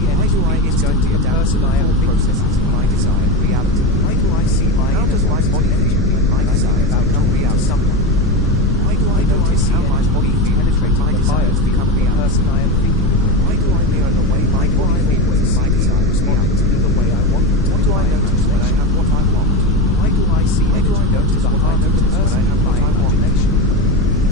see energy is going to the person I am processes in my desired reality? Why do I see my How does my body feel when my desired outcome becomes someone? Why do I notice how my body penetrates my desires to become the person I am thinking? Why do I mirror the way my body feels my desire responding to the way I want? What do I notice when I have what I want? Why do I see energy? What I notice when I have my imagination?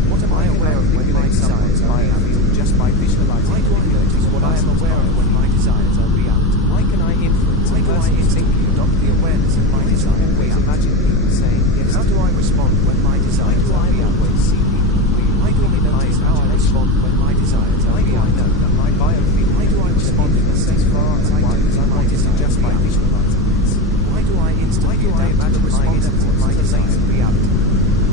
What am I aware of when my desires are reality just by visualizing? Why do I notice what I am aware of when my desires are reality? Why can I influence a person's thinking, not the awareness of my desire? Always imagine people saying yes. How do I respond when my desires are reality? Always see people. Why do I notice how I respond when my desires are reality? Why do I know that my biofield? Why do I respond in the same far as I do as I might just by visualizing this? Why do I instantly adapt to my inner my desire reality?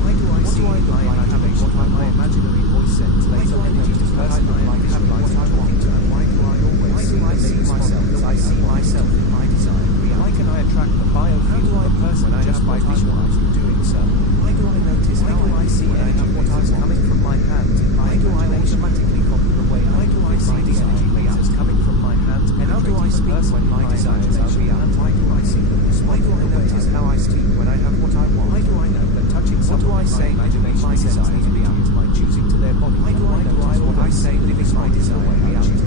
Why do I see my imagination what my imaginary voice sends later energy to person I am having what I want? And why do I always see myself as I see myself in my desire? Why can I attract the biofield of a person just by visualizing doing so? Why do I notice how I see when I have what I want coming from my hands? Why do I automatically copy the way I do I see the energy lasers coming from my hands? And how do I speak when my desires are real? And why do I see them? Why do I notice how I speak when I have what I want? Why do I know that touching someone I say imagination my desires is reality by choosing to their body? Why do I know what I say living my desire reality?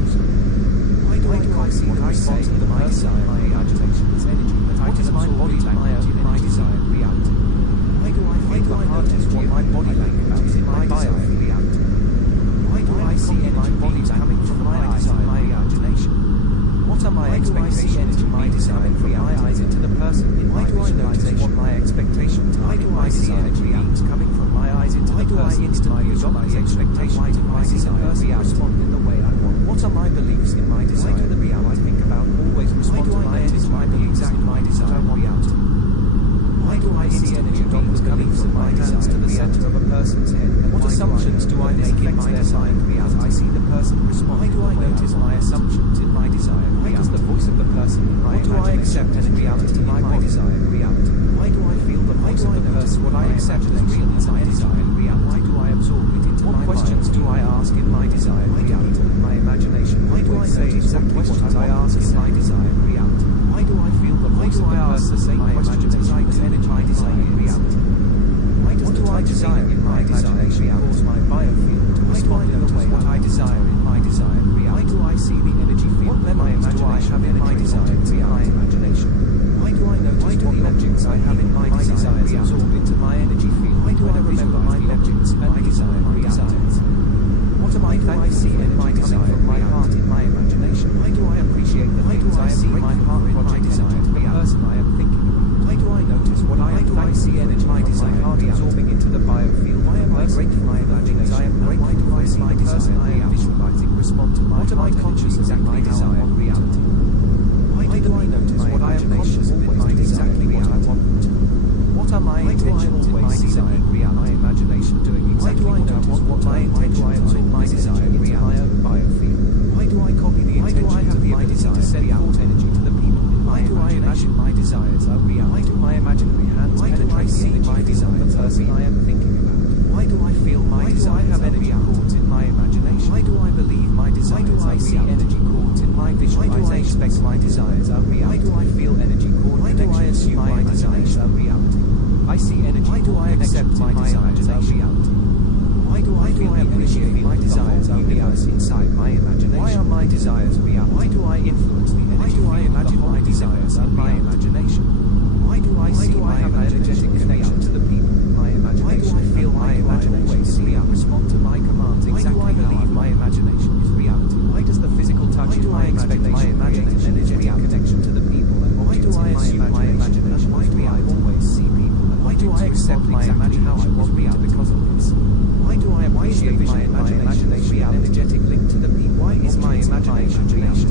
Why do I see what I say to the my desire my imagination is energy that I can absorb into my desire reality? Why do I think the heart is what my body language is in my desire reality? Why do I see my body coming from my eyes and my imagination? What are my expectations in my desire from my eyes into the person in my visualization? What my expectations are in my see energy coming from my eyes into the person in my visualization? Why do I see the person respond in the way I want? What are my beliefs in my desire? Why do the reality I think about always respond to my energy? My beliefs in my desire reality? Why do I see energy beams coming from my hands to the center of a person's head? And what assumptions do I make in my desire as I see the person respond? Why do I notice my assumptions in my desire? Why does the voice of the person in my imagination? What do I accept as reality in my desire reality? Why do I feel the voice of the person what I accept as real in my desire reality? Why do I absorb it into my questions do I ask in my desire reality? My imagination. Why do I say exactly what I ask in my desire reality? Why do I feel the voice of the person the same questions as energy my desire reality? Why do I desire in my imagination cause my biofield to respond in the way what I desire in my desire reality? Why do I see the energy field what my imagination have in my desire in my imagination? Why do I notice what objects I have in my desires absorb into my energy field? Why do I remember my objects and my desire realities? What am I see in my desire from my heart in my imagination? Why do I appreciate the things I see in my heart in my desire to the person I am thinking about? Why do I notice what I see energy my desire heart absorbing into the biofield? Why am I grateful my imagination? I am grateful why do I see my person I am visualizing respond to my what am I conscious exactly my desire reality? Why do I notice what I am conscious of in my exactly what I want? What are my intentions in my desire reality? My imagination doing exactly what I want? What my intentions are in my desire into my own biofield? Why do I copy the intentions of my desire to send forth energy to the people in my imagination? Why do I imagine my desires are real? Why do my imaginary hands penetrate the energy my desire the person I am thinking about? Why do I feel my desire have energy chords in my imagination? Why do I believe my desires are real? See energy chords in my visualization? Why do I expect my desires are real? Why do I feel energy chord? Why do I assume my desires are reality? I see energy. Why do I accept my desires are reality? Why do I appreciate my desires are real inside my imagination? Why are my desires real? Why do I influence the energy? Why do I imagine my desires in my imagination? Why do I see my energetic connection to the people in my imagination? Why do I feel my imagination always see and respond to my commands exactly how I believe my imagination is reality? Why does the physical touch in my imagination create an energetic connection to the people? And why do I assume my imagination? Why do I always see people? And why do I accept my imagination how I want real because of this? Why do I appreciate my imagination an energetic link to the people? Why is my imagination creation?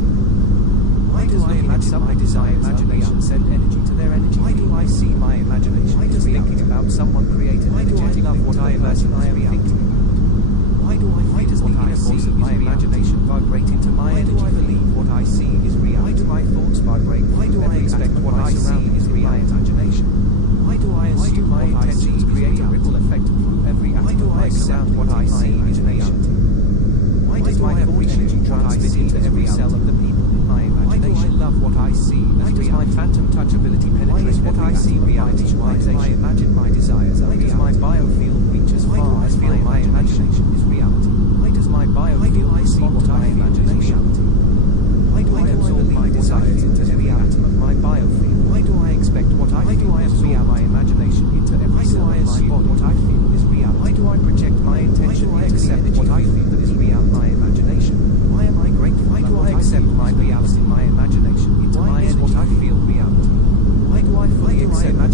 Why do I imagine my desire imagination send energy to their energy? Why do I see my imagination? Why does thinking about someone create an energetic love what I imagine I am thinking about? Why does the inner voice of my imagination vibrate into my energy? Why do I believe what I see is real? Why do my thoughts vibrate? Why do I expect what I see is real? My imagination. Why do I assume my intentions create a ripple effect through every atom? Why do I accept what I see is reality? Why does my thought energy transmit into every cell of the people in my does my phantom touch ability penetrate what I see reality? Why do I imagine my desires are reality? Why does my biofield reach as far as my imagination is reality? Why does my biofield see what I imagine is reality? Why do I absorb my desires into every atom of my biofield? Why do I expect what I feel is real? My imagination into every cell of my body. What I feel is real. Why do I project my intention into accept what I feel is real? My imagination. Why am I grateful? Why do I accept my reality? My imagination into my energy? What I feel reality. Why do I fully accept my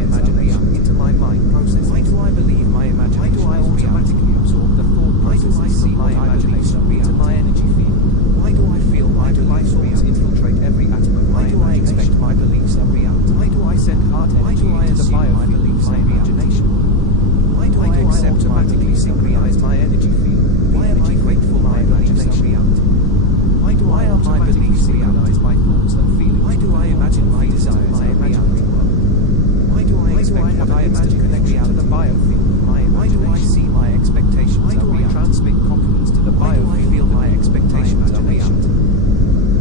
imagination into my mind process? Why do I believe my imagination? Why do I automatically absorb the thought process? Why do I see my imagination into my energy field? Why do I feel my beliefs infiltrate every atom of my imagination? Why do I expect my beliefs are reality? Why do I send heart energy into the biofield of my imagination? Why do I automatically synchronize my energy field? Why am I grateful my imagination reality? Why do I automatically synchronize my thoughts and feelings? Why do I imagine my desires my imaginary world? Why do I expect what I imagine connection to the biofield of my imagination? Why do I see my expectations? Why do I transmit confidence to the biofield? My expectations are reality.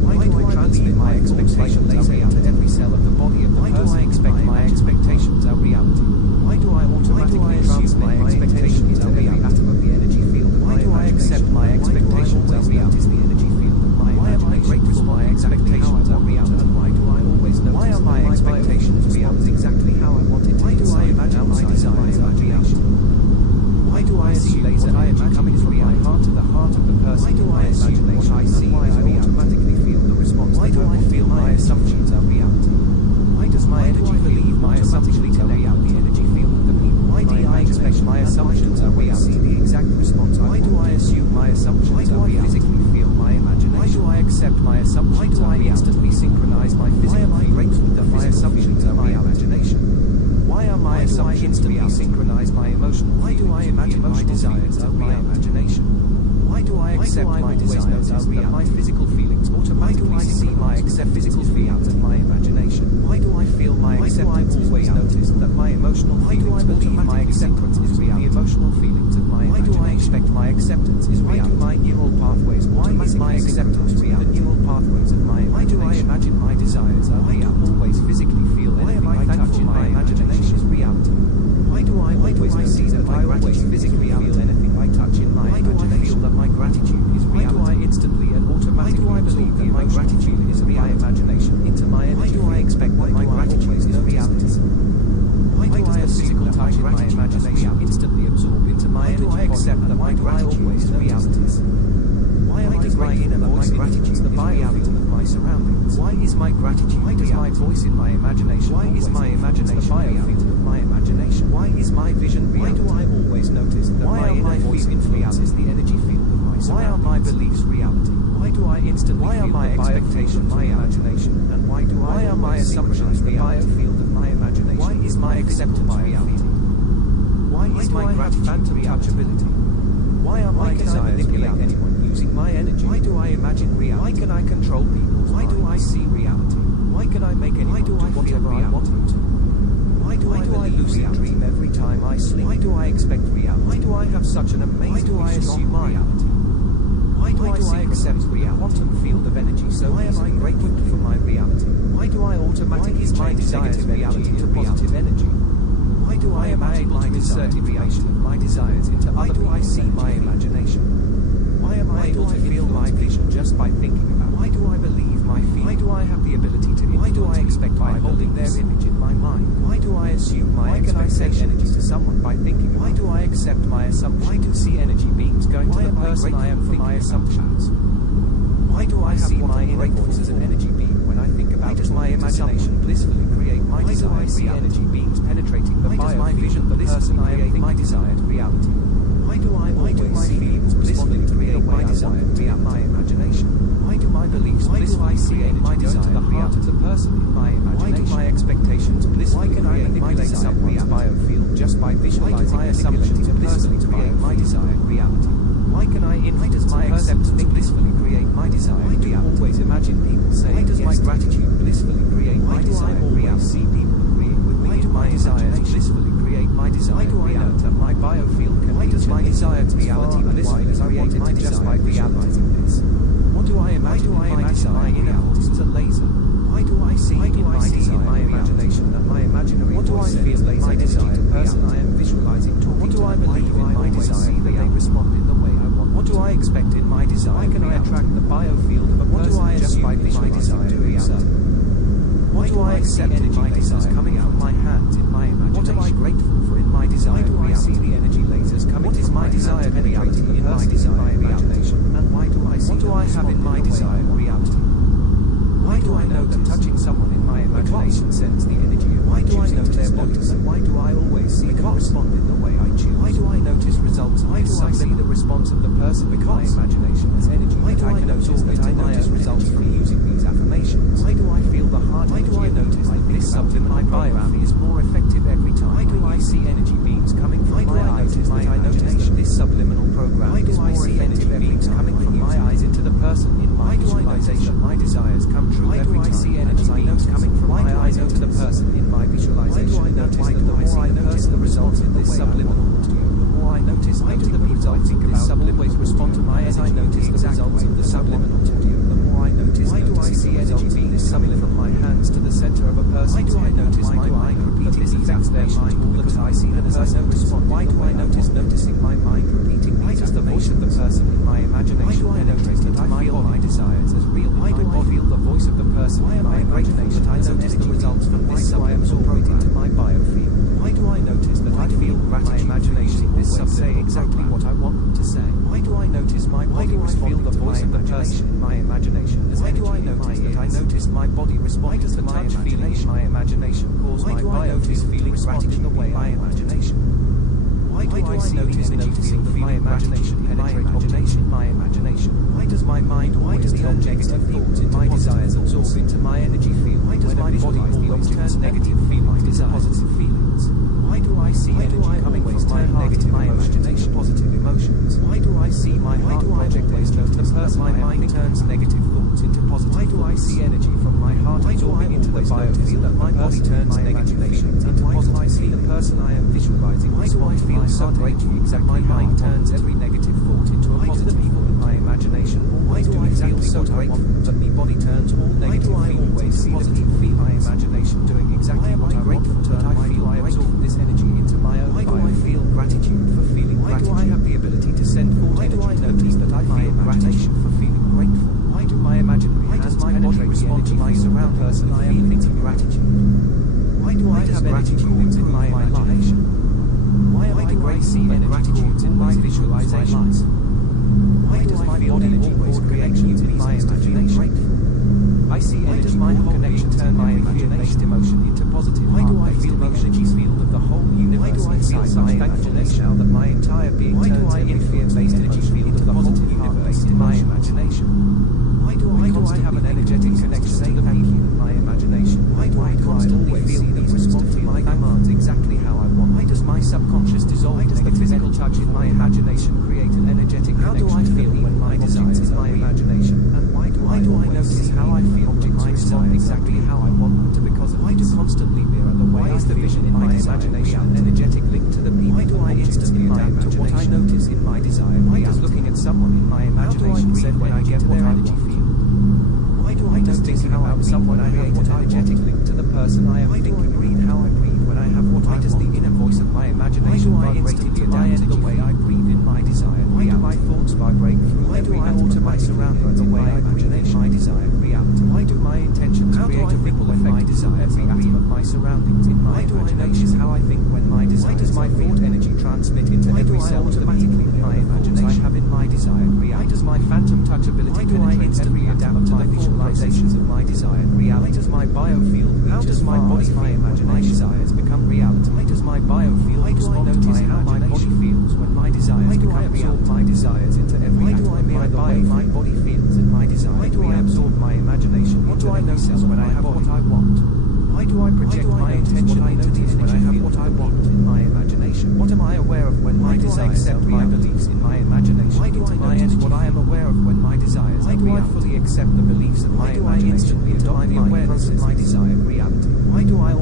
Why do I transmit my expectations are reality to every cell of the body of the person? Why do I expect my expectations are reality? Why do I automatically transmit my expectations to every atom of the energy field of my imagination? Why do I accept my expectations are reality? The energy field of my imagination. Why am I grateful my expectations are reality? And why do I always know? Why are my expectations reality? Exactly how I want it. Why do I imagine my desires are reality? Why do I see laser energy coming from my heart to the heart of the person? Why do I assume what I see? Why I automatically feel the response? Why do I feel my assumptions are reality? Why does my energy believe my assumptions are reality? The energy field of the people. Why do I expect my assumptions are reality? See the exact response. Why do I assume my assumptions are reality? Why do I physically feel my imagination? Why do I accept my assumptions? Why do I instantly synchronize my physical? Why am I grateful that my assumptions are my imagination? Why are my assumptions instantly synchronize my emotional? Why do I imagine my desires are my imagination? Why do I accept my desires are real? My physical feelings automatically see my accept physical feelings of my imagination. Why do I feel my acceptance is always notice that my emotional feelings believe my acceptance is real? The emotional feelings of my imagination. Why do I expect my acceptance is real? Why do my neural pathways? Why is my acceptance real? The neural pathways of my imagination. Why do I imagine my desires are real? Always physically feel anything I touch in my imagination is reality. Why do I always see that I always physically feel anything I touch in my imagination? Why do I feel that my gratitude is reality? Why do I instantly and automatically believe that my gratitude is my imagination into my energy? Why do I expect that my gratitude is reality? Why do I physical touch in my imagination instantly absorb into my energy? Why do I accept that my gratitude is reality? Why am I my inner voice gratitude the biofield of my surroundings? Why is my gratitude? Why does my voice in my imagination? Why is my imagination the biofield of my imagination? Why is my vision real? Why do I always notice that my inner voice influences the energy field of my surroundings? Why are my beliefs reality? Why do I instantly feel my expectations my imagination? And why are my assumptions the biofield of my imagination? Why is my acceptance reality? Why is my gratitude phantom touchability? Why are my desires manipulate anyone using my energy? Why do I imagine reality? Why can I control people? Why do I see reality? Why can I make anyone do whatever I want them to? Why do I lucid dream every time I sleep? Why do I expect reality? Why do I have such an amazingly strong reality? Why do I accept reality? Quantum field of energy so why am I grateful for my reality? Why do I automatically my desires reality into positive energy? Why do I imagine my insert information of my desires into other people? Why do I see my imagination? Why am I able to feel my vision just by thinking about? Why do I believe my feelings? Why do I have the ability to? Why do I expect by holding their image in my mind? Why do I assume my? Why can I send energy to someone by thinking? Why do I accept my assumption? Why do see energy beams going to the person I am for my assumptions? Why do I see my inner voice as an energy beam when I think about? Why does my imagination blissfully create my desire? Why do I see energy beams penetrating the bio? Why does my vision the person I am my desired reality? Why do my feelings blissfully create my desired reality? My imagination. Why do my beliefs blissfully create my desire to the heart of the person in my imagination? Why do my expectations blissfully create someone's biofield just by visualizing my assumptions blissfully create my desired reality? Why can I influence my acceptance blissfully create my desire? Why do I always imagine people saying? Why does my gratitude blissfully create my desire? Why do I always see people agreeing with me in my desires blissfully create my desire? Why do I know that my biofield can? Why does my desired reality blissfully create my just by visualizing this? What do I imagine? Why do I imagine my inner voice as a laser? Why do I see What do I feel in my desired person I am visualizing talking? What do I believe in my desire that they respond in the way I want? What do I expect in my desire? Why can I attract the biofield of a person just by visualizing doing so? What do I accept in my desire coming from my hands in my imagination? What am I grateful for in my desire? Why do I see the energy lasers coming from my desire penetrating the person in my imagination? And why do I see what do I have in my desire reality? Why do I know that touching someone in my imagination sends the energy? Why do I notice their bodies? And why do I always see them respond in the way I choose? Why do I notice results? Why do I see the response of the person in my imagination as energy? Why do I notice that I notice results from using these affirmations? Why do I feel the heart? Why do I notice that this subliminal program is more effective every time? Why do I see energy beams coming from my eyes in my imagination? This subliminal program is more effective beams coming from my eyes into the person in my visualization. My desires come true every time. See energy beams coming from my eyes into the person in my visualization. Why do I notice that the more I notice the results in this subliminal audio, the more I notice how do the people I think about always respond to my as I notice the results of the subliminal audio, the more I notice. Why do I see energy beams coming from my hands to the center of a person? Why do I notice my mind repeating these affirmations all the time? I see them as I know respond. Why do I noticing my mind repeating these affirmations? The voice of the person in my imagination penetrates that I feel my desires as real. Why do I feel the voice of the person in my imagination? I notice the results from this so I absorb it into my biofield. Why do I notice that I feel gratitude? My imagination this sub say exactly what I want them to say. Why do I notice my body feel the voice of the person in my imagination? Why do I notice that I notice my body respond to the touch feeling in my imagination cause my biofield feeling gratitude in the way I imagination? Why do I notice energy field of my imagination penetrate imagination? My imagination. Why does my mind always turn negative thoughts in my desires absorb into my energy field? Why does my body always turn negative feelings into positive feelings? Why do I see energy coming from my negative my imagination positive emotions? Why do I see my heart project ways to the person my mind turns negative thoughts into positive? Why do I see energy from my heart absorbing into the biofield that my body turns negative feelings into positive? I see the person I am visualizing. Why do I feel so grateful exactly my mind turns every negative thought into a positive people in my imagination? Why do I feel so grateful that my body turns all negative feelings into positive feel my imagination doing exactly what I grateful that I feel I absorb this energy into my own. Why do I feel gratitude for feeling gratitude? Why do I have the ability to send forth energy? Why do I notice that I feel gratitude for feeling grateful? Why do my imaginary hands my body respond to my surround person I am thinking gratitude? Why do I have gratitude in my imagination? Why do I see gratitude in my visualizations? Why does my body always create in my imagination? I see energy my whole connection turn my fear-based emotion into positive. Why do I feel the energy field of the whole universe? Why do I feel such thankfulness now that my entire being turns every fear-based energy field of the whole universe in my imagination? Why do I have an energetic connection to the people in my imagination? Why do I constantly feel these respond to my commands exactly how I want? Why does my subconscious dissolve? Why does the physical touch in my imagination create an energetic connection? How do I feel when my desires in my imagination? And why do I notice how I feel when my desires exactly how I want them to? Because why do constantly mirror the way I the vision in my imagination an energetic link to the people? Why do I instantly adapt to what I notice in my desire? Why does looking at someone in my imagination send when I get what I energy feel? Why do I just think about someone I have what energetic link to the person I am thinking? Breathe how I breathe when I have what I does the inner voice of my imagination vibrate to the way I breathe in my desire? Why do my thoughts vibrate through every alter my surrounder the way I imagination my desire reality? Why do my intentions create a ripple effect my desire every atom of my surroundings in my imagination? How I think when my desire? Why does my thought energy transmit into every cell automatically in my imagination? I have in my desired reality. Why does my phantom touch ability penetrate every adapt to the visualizations of my desired reality? Why does my biofield? How does my body my imagination desires become reality? Why does my biofield respond to how my body feels when my desires become reality? My desires into every atom of my body feels in my desire. Why do I absorb my imagination? What do I notice when I have what I want? Why do I project my intention into the when I have what I want in my imagination? What am I aware of when my desires accept my beliefs in my imagination? Why do I notice what I am aware of when my desires? Why do I fully accept the beliefs of my imagination into my awareness of my desired reality? Why do I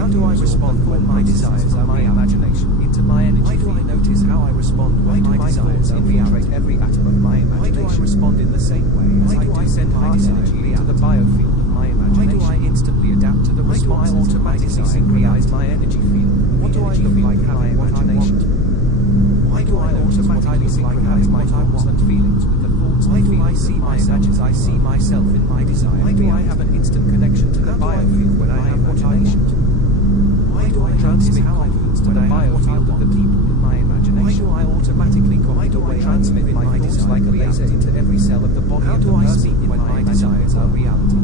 how do I respond when my desires are my imagination into my energy? Why do I notice how I respond when my desires infiltrate every atom of my imagination? Why do I respond in the same way as I do send my energy into the biofield of my my imagination? Why do I instantly adapt to the response? Why do I automatically synchronize my energy field? What do I look like having what I want? Why do I automatically synchronize my thoughts and feelings with the thoughts and feelings? Why do I see myself as I see myself in my desire? Why do I have an instant connection to the biofield when I have what I want? Why do I transmit confidence to the biofield of the people in my imagination? Why do I automatically transmit my thoughts like a laser into every cell of the body? How do I speak when my desires are reality?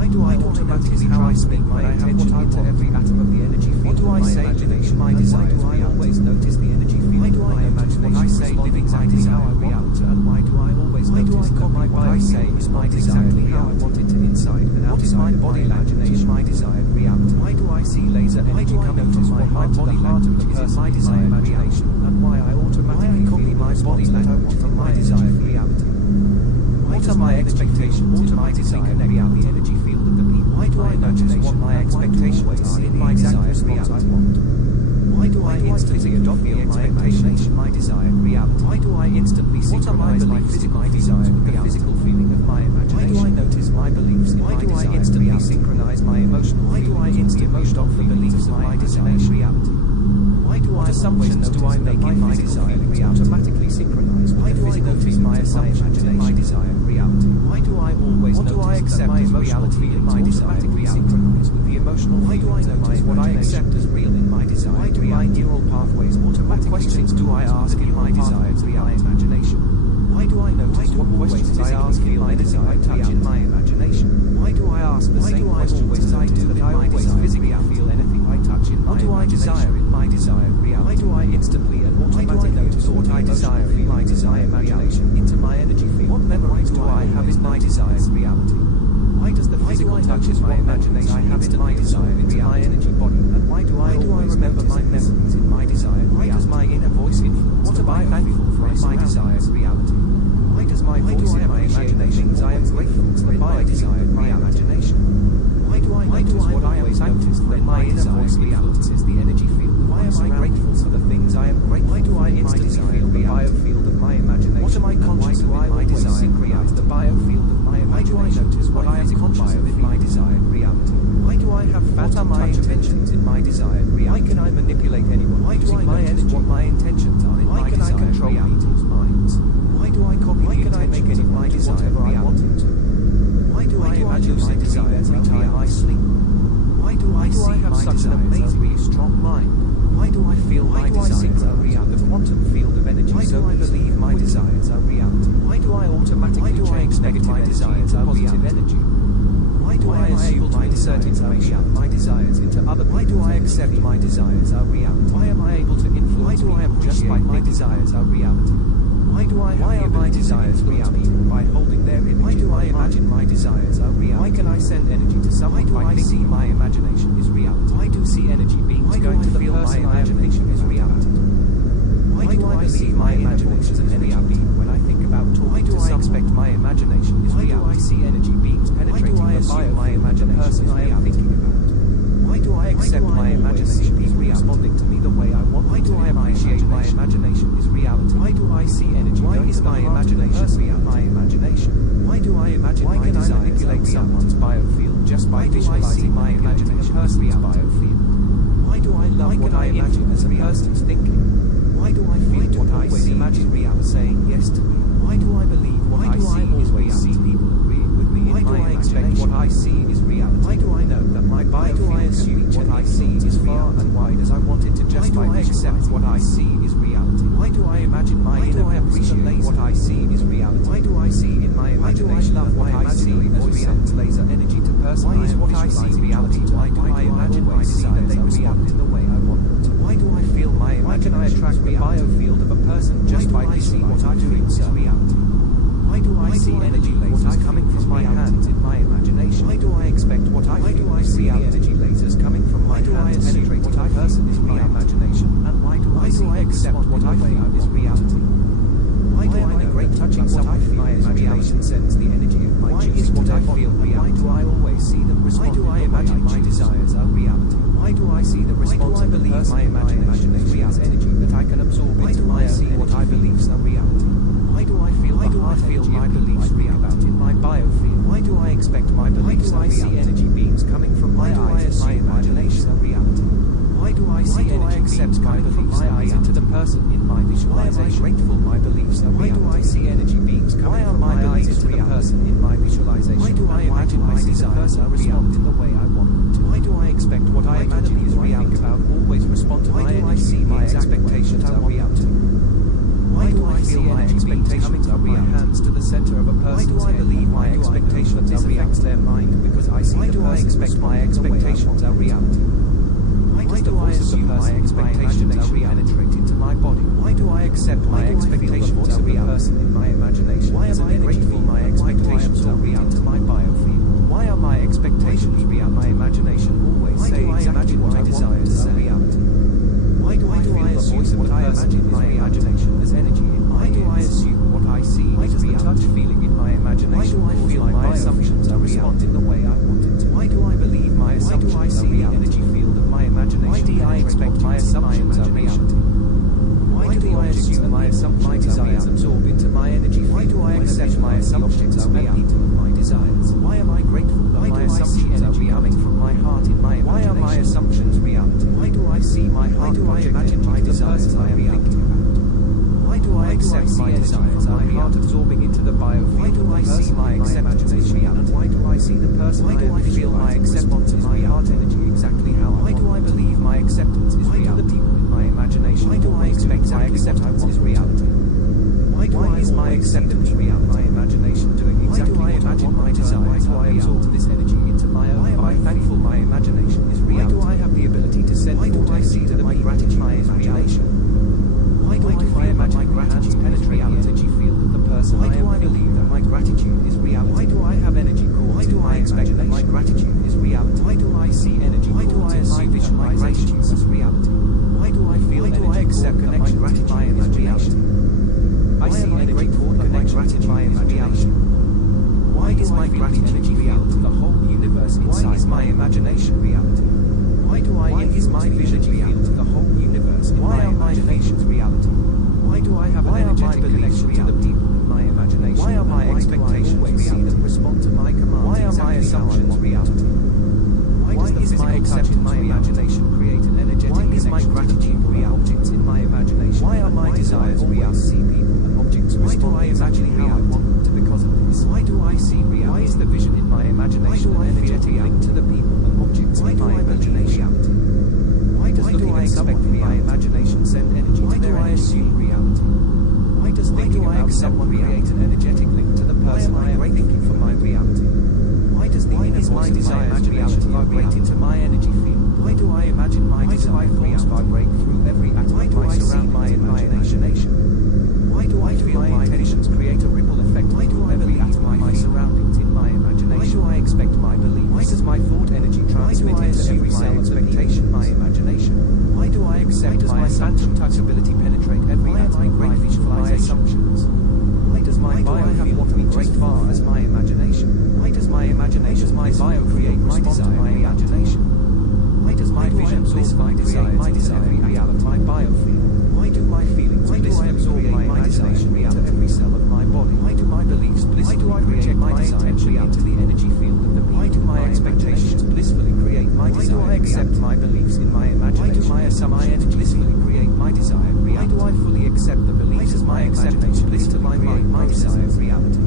Why do I automatically transmit my attention into every atom of the energy field? What do I say in my desires? Why do I always notice the energy field? Why do I imagine what I say live exactly how I react? And why do I always notice that my body say is my exactly how I want it to inside and outside? What is my body imagination? My desired reality? Why do I see laser energy coming from my heart to the heart of the person? My desired imagination? And why I automatically copy my body that I want from my desired reality? What are my expectations in my desired reality? The energy field of the people. Why do I notice what my expectations are in my desired reality? I want? Why do I instantly adopt the expectation in my desired reality? Why do I instantly synchronize my physical desire with the physical feeling of my imagination? Why do I notice my beliefs in my desired reality? Why do I instantly synchronize my emotional feelings? Why do I instantly adopt the beliefs of my desired reality? Why do I assumptions do I make in my desired reality? Automatically synchronize. Why do I notice my assumptions in my desired reality? Why do I always notice I accept my reality in my desired reality? With the emotional why do I notice what I accept as real in my desire? Why do my neural pathways automatically questions do I ask in my desires via imagination? Why do I notice what questions I ask in my desire touch in my imagination? Why do I ask the same questions as I do that I always physically feel anything I touch in my imagination? What do I desire in my desired reality? Why do I instantly and automatically notice what I desire in my desired imagination into my energy field? What memories do I have in my desired reality? Why does the physical touch in my imagination I have in my desire into my energy body? And why do I always remember my memories in my desire? Why does my inner voice influence what am I thankful for in my desired reality? Why does my voice in my imagination I am grateful for in my desired my imagination? Why do I notice what I always noticed when my inner voice influences the energy field? Why am I grateful for the things I am grateful? Why do I instantly feel the biofield of my imagination? What am I conscious of in my desire? Synchronize the biofield of my imagination? Why do I notice what I am conscious of in my desired reality? Why do I have what are my intentions in my desired reality? Why can I manipulate anyone? Why do I my energy what my intentions are in my desired reality? Why can I control people's minds? Why do I copy why can I make any of my desire whatever I want it to? Why do I imagine my desires every time I sleep? Why do I have such an amazingly strong mind? Why do I feel my desires are real? The quantum field of energy. Why do I believe my desires are reality? Why do I automatically change negative my desires are positive energy? Why do I assume my desires are real? My desires into other. Why do I accept my desires are reality? Why am I able to influence? Why do I appreciate my desires are reality? Why do I have my desires reality by holding their image? Why do I imagine my desires are real? Why can I send energy to someone? Why do I see my imagination is reality? I do see energy beings going to the person my imagination is reality. Why do I believe my imagination is reality when I think about talking? Why do I expect my imagination is reality? Why do I see energy beings penetrating the bio my imagination person I am thinking about? Why do I accept my imagination is responding to me the way I want? Why do I appreciate my imagination is reality? Why do I see energy? Why is my imagination real? My imagination. Why do I imagine why can I manipulate someone's biofield just by visualizing my imagination person's biofield? Why do I love what I imagine as a person's thinking? Why do I feel what I see imagine reality saying yes to me? Why do I believe what I see is reality? See people agreeing with me in my imagination? Why do I expect what I see is reality? Why do I know that my biofield assume what I see is far and wide as I want it to just by accept what I see is reality? Why do I imagine my inner appreciate what I see is reality? Why do I see in my imagination love what I see as reality? Laser energy to person. Why is what I see reality? Why do I imagine my desire they respond in the way I want them to? Why do I feel my imagination? Why can I attract the biofield of a person just by seeing what I do is reality? Why do I see energy lasers coming from my hands in my imagination? Why do I expect what I feel? Why do I see energy lasers coming from my hands penetrate what I person is my imagination? And why do I accept what I feel is reality? Why do I the great touching what I feel my imagination sends the energy of my choosing is what I feel reality? Why do I always see them respond? Why do I imagine my desires are reality? Why do I see the response of the person my imagination is real energy that I can absorb into my own what I believe are reality? Why do I feel my beliefs real about in my biofield? Why do I expect my beliefs beliefs are reality? Why do I see energy beams coming from my eyes? My imagination are reality. Why do I see energy beams coming from my eyes into the person in my visualization? Why am I grateful my beliefs are reality? Why do I see energy beams coming from my eyes into the person in my visualization? Why do I imagine my desires are respond in the way I want them to? Why do I expect what I imagine is reality about always respond to my energy? Why do I see my expectations are reality? Why do I feel my expectations are real? Hands to the center of a person's head. Why do I believe my expectations are real? Their mind because I see the person expect my expectations are reality. Why do I assume my expectations are real? Penetrate into my body. Why do I accept my expectations are real? Person in my imagination. Why am I grateful my expectations are real to my biofield? Why are my expectations real? My imagination always say exactly what I desire to say. Why do I feel the voice of what I imagine in my imagination as energy in my ears? Why do I assume what I see is real? Touch feeling in my imagination. Why do I feel my assumptions are respond in the way I want it to? Why do I believe my assumptions are real? Energy field of my imagination. Why do I expect my assumptions are reality? Why do I assume my assumptions, my desires absorb into my energy field? Why do I accept my assumptions are reality of my desires? Why am I grateful that my assumptions are coming from my heart in my imagination? Why are my assumptions reality? Why do I see my heart? Why do I imagine my desires I am thinking about? Why do I accept my desires are heart absorbing into the biofield? Why do I see my acceptance is real? And why do I see the person I am feel my acceptance to my heart energy exactly how I want? Why do I believe my acceptance is real? Why do the people in my imagination? Why do I expect my acceptance is reality? Why is my acceptance real? My imagination doing exactly what I imagine my desires are. I absorb this energy into my own. Why am I thankful my imagination is real? Why do I have the ability to send what I see to my gratitude my imagination? Why do I imagine my gratitude penetrate the energy field of the person? Why do I believe that my gratitude is reality? Why do I have energy cores? Why do I expect that my gratitude is reality? Why do I see energy? Why do I assume that my gratitude is reality? Why do I feel energy? Why do I accept that my gratitude is reality? I see energy core that my gratitude is reality. Why is my gratitude energy field of the whole universe inside? Why is my imagination reality? Why do I is my vision field of the whole universe in my imagination's reality? Why do I have an energetic connection to the people in my imagination? Why are my expectations reality that respond to my commands? Why are my assumptions reality? Why is my acceptance in my imagination create an energetic connection? Why is my gratitude real objects in my imagination? Why are my desires real? See people and objects respond. Why do I imagine how I want them to because of this? Why do I see real? Why is the vision in my imagination an energetic link to the people and objects in my imagination? Why does looking at someone in my imagination send energy to their energy? Why do I assume reality? Why does thinking about someone create an energetic link to the person I am thinking for my reality? Why does the inner voice of my imagination vibrate into my energy field? Why do I imagine my desire thoughts vibrate through every atom of my surroundings in my imagination? Why do I feel my intentions create a ripple effect through every atom of my surroundings in my imagination? Why do I expect my beliefs? Why does my thought energy transmit into every cell expectation my imagination? Why do I accept my phantom touchability penetrate every atom of my visualizations? Why does my bio have what we great far as my imagination? Why does my imagination, my bio create my desire, my imagination? Why does my vision blissfully create my desire every atom of my biofield? Why do my feelings blissfully absorb my imagination into every cell of my body? Why do my beliefs blissfully create my intention into the energy field of the people? Why do my expectations blissfully create my desire? Why do I accept my beliefs in my imagination? Why do my assumptions blissfully create my desire? Why do I fully accept the beliefs of my acceptance blissfully create my desire reality?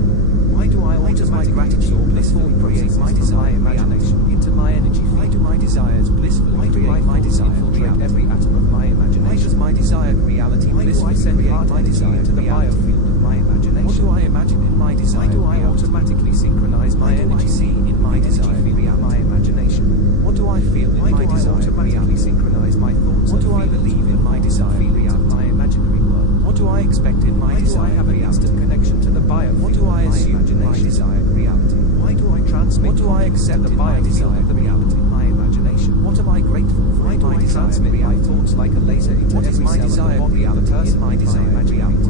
Why do I my gratitude blissfully create my desire imagination into my energy? Why do my desires blissfully create my desire infiltrate every atom of my imagination? Why does my desired reality blissfully send my desire to the biofield of my imagination? What do I imagine in my desire? Why do I automatically synchronize my energy in my desire field of my imagination? What do I feel in my desire? Automatically synchronize my thoughts. What do I believe in my desire feeling of my imaginary world? What do I expect in my desire? Have an instant connection to the biofield. What do I assume in my desired reality? Why do I transmit? What do I accept the biofield of the reality in my imagination? What am I grateful for? Why do I transmit my thoughts like a laser into every cell of my reality in my desired reality?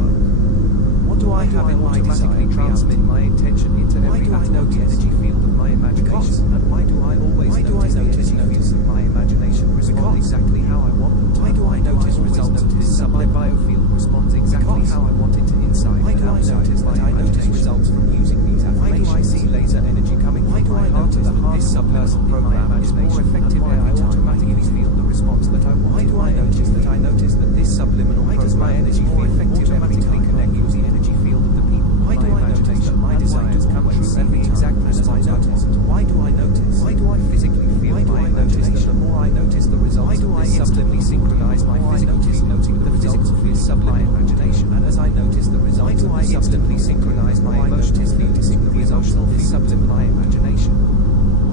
What do I have in my automatically transmit my intention into every atom of the energy field of my imagination? And why do I always notice in my imagination respond exactly how I want them to? Why do I notice results of this sublime biofield responds exactly how I want it to inside? Why do I notice that I notice results from using these affirmations? Why do I see laser energy coming from my heart to the subliminal program is more effective every time I feel the response that I want. Why do I notice that this subliminal program does my energy more effective automatically connect to the energy field of the people? Why do I notice that my desires come true every exact response I want? Why do I notice? Why do I physically feel? Why do I notice that the more I notice the results? Why do I instantly synchronize my physical feel noting the results of this sublime imagination? And as I notice the results, why do I instantly synchronize my emotional feelings with the emotional feel of my imagination?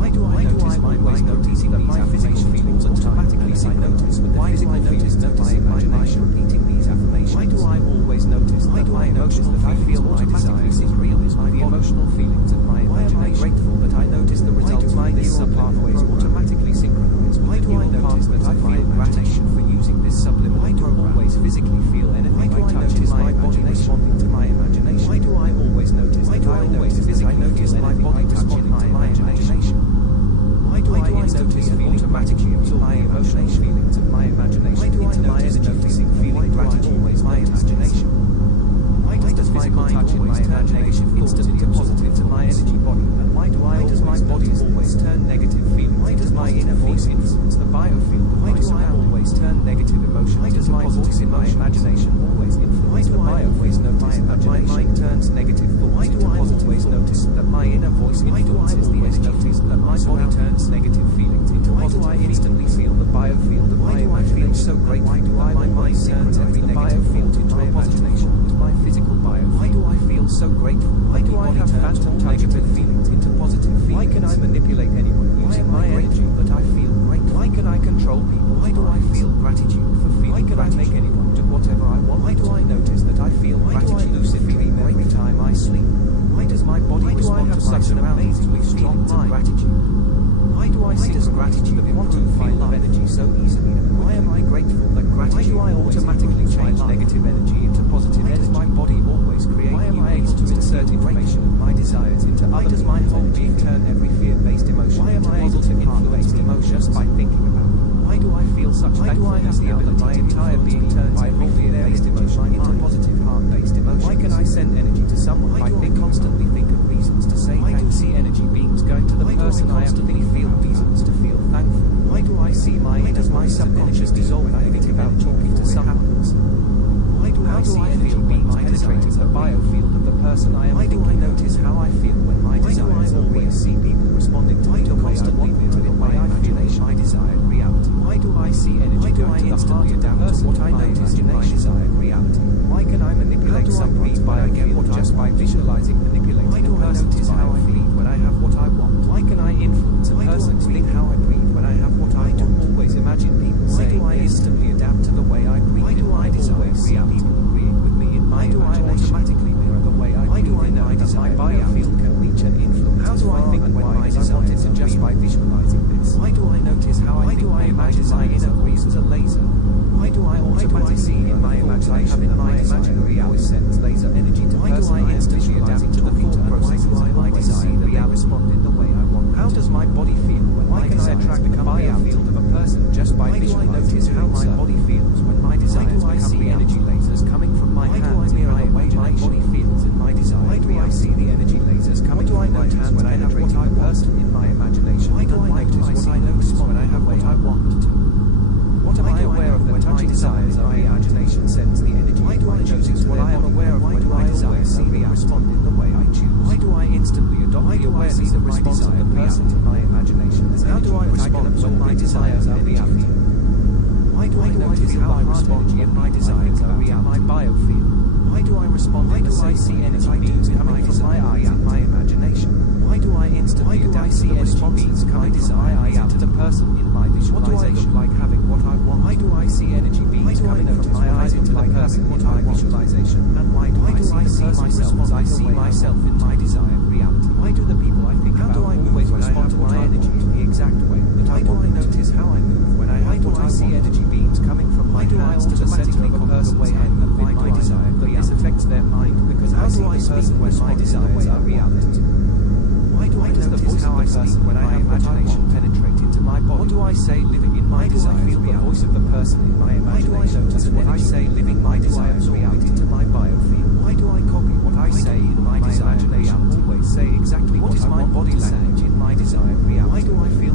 Why do I notice my always noticing that my physical feelings automatically synchronize with the physical feelings of my imagination? Repeating these affirmations. Why do I always notice that my emotional that I feel automatically is real is my emotional feelings of my imagination? Why am I grateful that I notice the results of my neural pathways automatically synchronize? Why do I notice that I feel gratitude for using this subliminal program? Always physically feel anything I touch is my body responding to my imagination? Why do I always notice that I always physically notice my body responding to my imagination? Why do I notice automatically absorb my emotional feelings of my imagination? Why do I notice noticing feeling gratitude always my imagination? Why does my mind touch in my imagination instantly positive to my energy body? And why does my body always turn negative feelings? Why does my inner voice influence the biofield? Why do I always turn negative emotions? Why does my voice in my imagination always influence the biofield? Notice that my mind turns negative thoughts? Why do I always notice that my inner voice influences the energy? Notice that my body turns negative feelings into positive? Why do I instantly feel the biofield of my imagination so great? Why do my mind turns every negative field into a imagination with my physical biofield? Why do I feel so grateful? Why do I have phantom negative feelings into positive feelings? Why can I manipulate anyone using my energy that I feel great? Why can I control people? Why do I feel gratitude for feeling? Why can I make anyone do whatever I want? Why do I notice that I feel gratitude lucid dream every time I sleep? Why does my body respond to such an amazingly strong gratitude? Why do I seek gratitude of quantum field of energy so easily? Why am I grateful that gratitude? Why do I automatically change negative energy into positive energy? Why does my body always create? Why am I able to insert information of my desires into other? Why does my whole being turn every fear-based emotion? Why am I able to influence emotion just by thinking about it? Why do I feel such thankfulness now that my entire being turns every fear-based emotion into positive heart-based emotion? Why can I send energy to someone by constantly think of reasons to say thank you? See energy beams going to the person I constantly feel reasons to feel thankful? Why do I see my subconscious dissolve when I think about talking to someone else? Why do I see energy beams penetrating the biofield of the person I am? Why do I notice how I feel when my desires are real? See people responding to me the way I want them to, the way I feel my desired reality. Why do I see energy go to the heart of the person what I notice in my desired reality? Why can I manipulate someone by I get what just by visualizing manipulating? Why do I notice how I breathe when I have what I want? Why can I influence a person to think how I breathe when I have what I want? Always imagine people saying I instantly adapt to the way I breathe. Why do I always see people agreeing with me in my imagination? Automatically mirror the way I breathe. Why do I know that my biofield can reach and influence? How do I think when my desires are just by visualizing this? Why do I notice how I think I imagine my inner voice as a laser? Why do I automatically see in my imagination in my imaginary voice sends laser energy to person? Why do I instantly adapt to the thought process? Why do I desire that they respond in the way I want? How does my body feel when my desires become the biofield of a person just by visualizing? Why do I notice how my body feels when my desires become the energy lasers coming from my hands? Why do I mirror the way my body feels in my desire? Why do I see the energy lasers coming from my hands when I have what I person in my imagination? Why do I notice what I notice when I have what I want to? What am I aware of that my desires my imagination sends the energy? Why do I notice what I am aware of when my desires see me respond in the way I choose? Why do I instantly adopt the awareness of response of the person to my imagination? How do I respond when my desires are reality? Why do I notice how I respond when my desires are reality? My biofield. Why do I respond in the same see energy beams coming from my eyes in my imagination? Why do I instantly adapt to the responses coming from my eyes to the person in my visualization? What do I look like having what I want? Why do I see energy beams coming from my eyes into the person in my visualization? And why do I see myself as I see myself in my desired reality? Why do the people I think about always respond to my energy in the exact way that I want? Why do I notice how I move when I have what I see energy beams coming from my hands to the center of a person's head and with my desired reality? This affects their mind because how do I speak when my desires are reality? Why do I notice how I speak when I have imagination penetrate into my body? What do I say living in my desire? Feel the voice of the person in my imagination? Why do I notice what I say living my desires reality into my biofield? Why do I copy what I say in my imagination? Always say exactly what is my body language in my desire reality? Why do I feel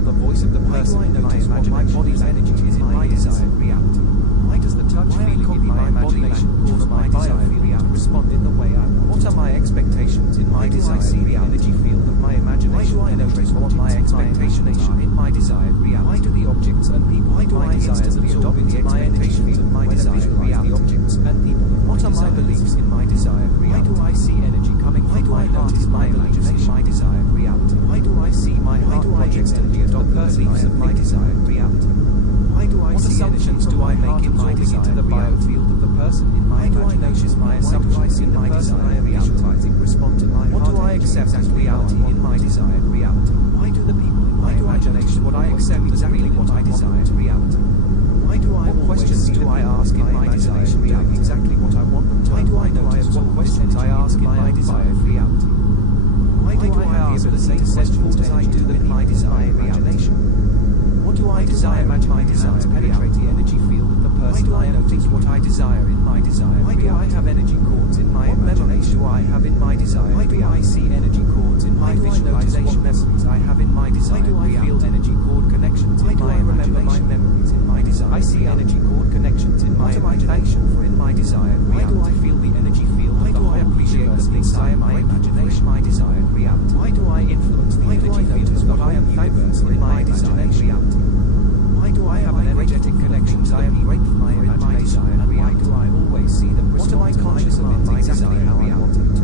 person in my imagination my body's energy is in my desired reality? Why does the touch feeling in my imagination cause my biofield to respond in the way I want? What are my expectations in my desired energy field of my imagination? Why do I notice what my expectations are in my desired reality? Why do the objects and people why do I instantly adopt the expectations of my desired reality? The objects and people what are my beliefs in my desired reality? Why do I see energy coming from my heart in my imagination? My desired reality. Why do I see my heart instantly adopt the beliefs of my desired reality? Why do I see assumptions do I make in my desire the biofield of the person in my imagination? Why do I notice my assumptions in the person I am visualizing respond to my heart? What do I accept as reality in my desired reality? Why do the people in my imagination what I accept exactly what I desire to reality? Why do I what questions do I ask in my desired reality exactly what I want them to? Why do I notice what questions I ask in my desired reality? Why do I ask the same questions as I do in my desired imagination? What do I desire? My desire to penetrate the energy field of the person I notice what I desire in my desire. Why do I have energy cords in my imagination? Do I have in my desire? Why do I see energy cords in my visualization? Memories I have in my desire. Why do I feel energy cord connections in my remember my memories in my desire? I see energy cord connections in my imagination for in my desire. Why do I feel the energy field of the I appreciate the things I am my imagination? My desired reality. Why do I influence the energy field of what I am diverse in my desired reality? Why do I have an energetic connections I am grateful for in my desire? And why do I always see them respond? What am I conscious of in my desire how I want it to?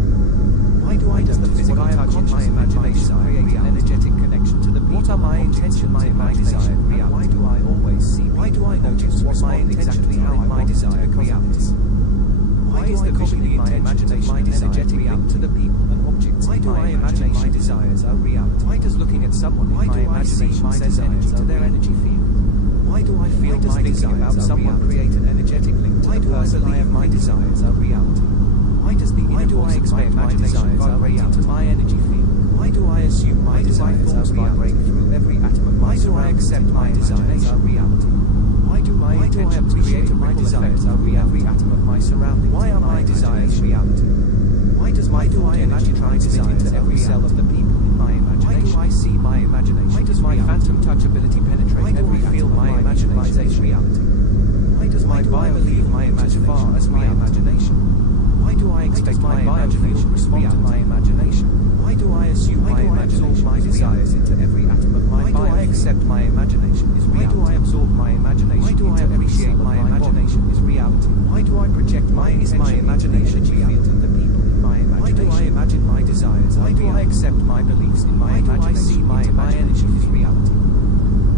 Why do I the physical touch in my imagination create an energetic connection to the people? What are my intentions in my desire? Why do I always see? Why do I notice what my exactly how in my desire reality? Why is the vision in my imagination my energetic link to the people and objects? Why do I imagine my desires are reality? Why does looking at someone in my imagination says energy to their energy field? Why do I feel my desire about someone create an energetic link to the person I have my desires are reality? Why does the inner voice expect my desires are reality to my energy field? Why do I assume my desires are vibrate through every atom of my surroundings? Why do I accept my desires are reality? Why do my intentions create my desires are every atom of my surroundings? Why are my desires reality? Why does my thought energy transmit into every cell of the people in my imagination? Why do I see my imagination? Why does my phantom touch ability penetrate every feel my imagination reality? Why does my bio believe my imagination far as my imagination? Why do I expect my imagination respond to my imagination? Why do I assume my imagination my desires into every atom of my bio? Why do I accept my imagination is reality? Why do I absorb my imagination? Why do I appreciate my imagination is reality? Why do I project my imagination field in the people in my imagination? Why do I imagine my desires? Why do I accept my beliefs in my imagination? Why do I see my energy is reality?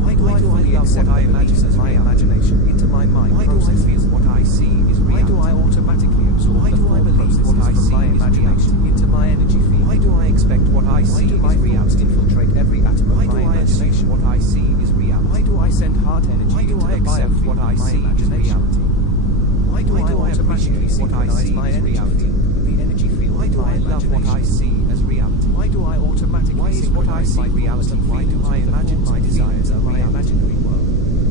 Why do I fully accept what I imagine as my imagination into my mind? Why do I feel what I see is reality? Why do I automatically absorb the thought process what I see my imagination into my energy field? Why do I expect what I see is reality? Infiltrate every atom of my imagination. What I see is reality. Why do I send heart energy into the accept what I see is reality? Why do I automatically synchronize my energy field with the energy field? Why do I love what I see as reality? Why do I automatically synchronize what I see reality? Why do I imagine my desires are my imaginary world?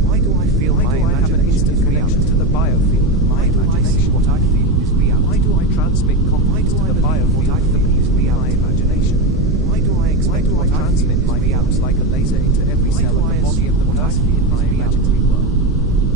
Why do I feel my have an instant connection to the biofield of my imagination? What I feel is reality. Why do I transmit confidence to the biofield what I feel is real my imagination? Why do I expect what I transmit my reality like a laser into every cell of the body of the what I feel in my imaginary world?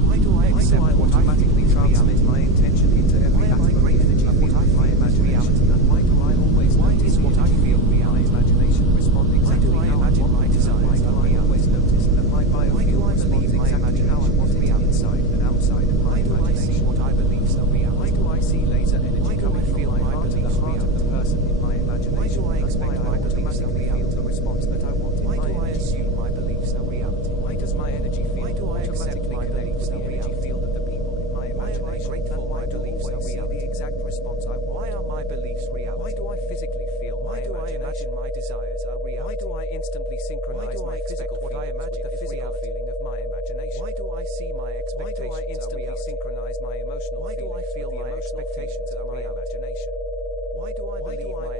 Why do I accept what automatically transmit my intention into every great energy of what I feel my imaginary reality? And why do I always notice what I feel real my imagination respond exactly how I imagine my desires? Why do I always notice that my biofield responds exactly how I want it inside and outside of my imagination? What I believe are real. Why do I see laser energy coming from my heart to the heart of the person in my imagination? Why do I expect my beliefs are real the response that I want? Why do I assume my beliefs are reality? Why does my energy feel? Why do I accept my beliefs the energy field of the people in my imagination? Why am I grateful my beliefs are real? The exact response I want. Why are my beliefs real? Why do I physically feel? Why do I imagine my desires are real? Why do I instantly synchronize my physical what I imagine the physical feeling of my imagination? Why do I see my expectations? Why do I instantly synchronize my emotional? Why do I feel my expectations are my imagination? Why do I believe my